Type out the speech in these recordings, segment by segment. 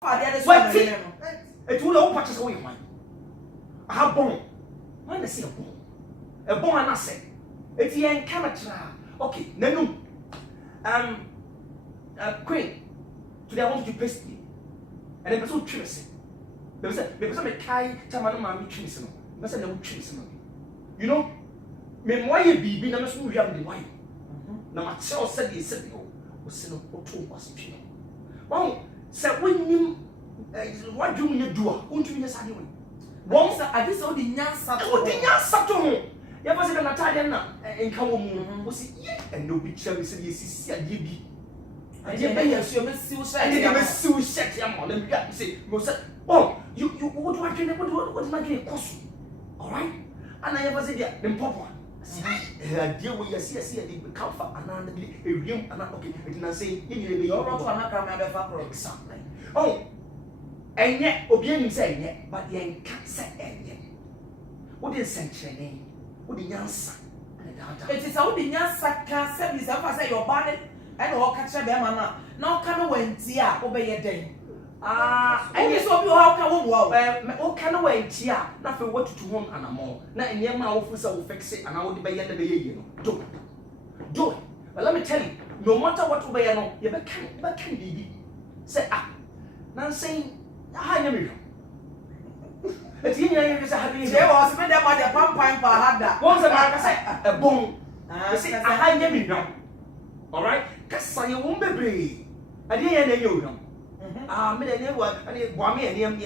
What? It will all patches away. I have bone. When they see a bone, and I say, it's the end camera. Okay, no. Queen, today I want you to paste me. And then person trees. Because I'm a kai, Tamano Mammy trees. That's a no trees. You know, me why you be no smooth young wine. Now, my child said he said, was sent or two was pure. Well, said when you what do you do? Won't you just anyway? Once I just saw the Yansa, the Yansa. You ever said an Italian and come home, was it? And no picture, we said, yes, I did. I didn't suicide. I'm on them. Say, oh, you what my cost? All right? And I ever said, yeah, then Papa. Dear, we see a deep comfort and a room and okay. I did not say, you're not exactly. Oh, and yet, Obian say, yet, but you can't say, and yet. What is sanctioning? What the answer? It is all the answer can say, Miss Alpha, say your body. And all catch a bear mana. Now can wait here, obey a day. And you saw you how come well, can wait here, nothing what to home and a more. Not in your mouth will fix it, and I will be the end of the year. Do it. But let me tell you, no matter what to bear, no, you can be. Say, now saying, I am. It's in your ears, I have been there was made about the pump pipe I had that. Once a man say, a bone. I say, I am now. All right? Because you won't be brave. I didn't know you. Made a new one, and it bought me and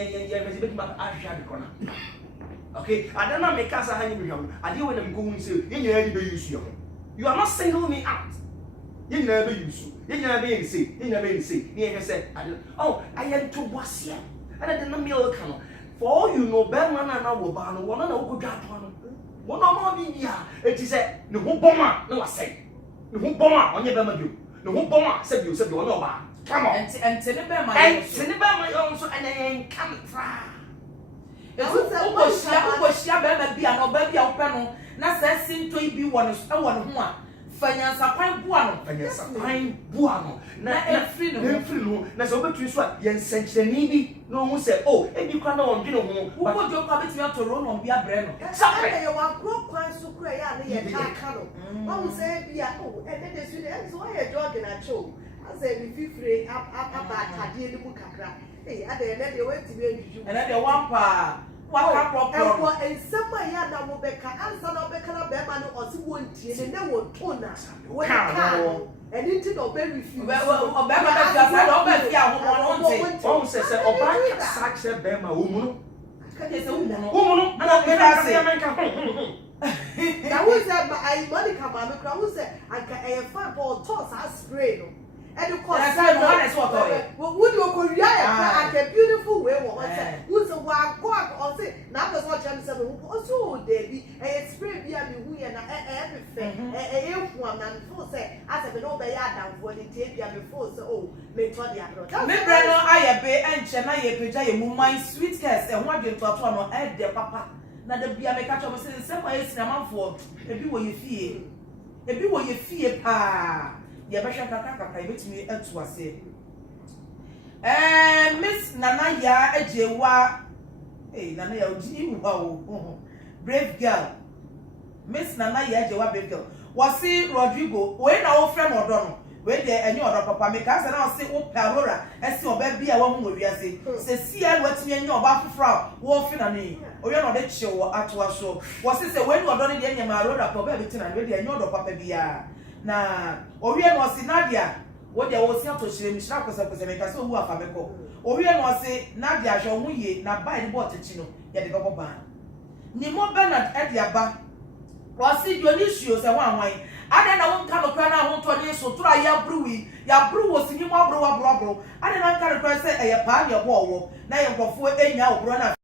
okay, I don't know make us a honey. I didn't want them going to in your head be used. You are not singling me out. You never use you. You never be see. You never see. He said, oh, I am too was here. And I didn't meal canoe. For all you know, Berman and I will ban one and a good job. One more media. It is a no bomber, no, I say. No bomber on your Berman. No bomber said you said you know about. Come on, and Seneca, my own, so and I ain't coming fra. It was Shabba be an obaby of panel, not that seem to be one one. Finance a pine buono, finance a pine buono, not every no, that's over to swap. Yen sent the needy. No one said, oh, and you can't on, you know, what would your committee to run on Bia Breno? Something you want group points to cry out the entire color. One will say, yeah, oh, and then there's why a dog in a show. I said, if you free up at the book, hey, I let you wait to be and then the one pa. What and somewhere that will be answer no Becca Beman or Siwunti, and then will tone us. What and into the very few. Well, Beman says, oh, such a Bema woman. And I say, that was that Monica Mamma, who said, I can find for toss I spray. And of course, well, would you go at a beautiful way? Who's a wild God or say, now that's what I'm saying. Also, Davy, a spray beer, we and everything, a one and full say, as a no bay down for the tape before, so, oh, may tell the other. Remember, I bay and Chennai, Pajay, my sweet cast, and what you thought on add their papa. Now the beer may catch up saying, some ways in a month for a bit what you fear. A bit what you fear, pa. Ya basha kaka betimi atu ase Miss Nana ya ejewa Nana ya odi wa o brave girl Miss Nana ya ejewa brave girl wasi Rodrigo we na wo friend odo no we de enye odo papa me ka se na wo se wo parora ese oba bia wo mu wiase se sia watimi enye oba fofra wo fi na ni oye no de chewo atu aso wasi se we no odo ne de enye marora papa be tina we de enye odo papa bia na owie no si Nadia wo de wo si atohire mi shira kosa me ka so hu afa meko owie no si Nadia hwe hu ye na bai ni bot chi no ye de bebo ban ni mo Bernard ediaba wo si Dionisio se wanwan ade na won ka no kra na ho to ni so tura ya bru wo si ni mo abro ade na ka no kra se eye pa ni obo wo na ye nkofo enya obro na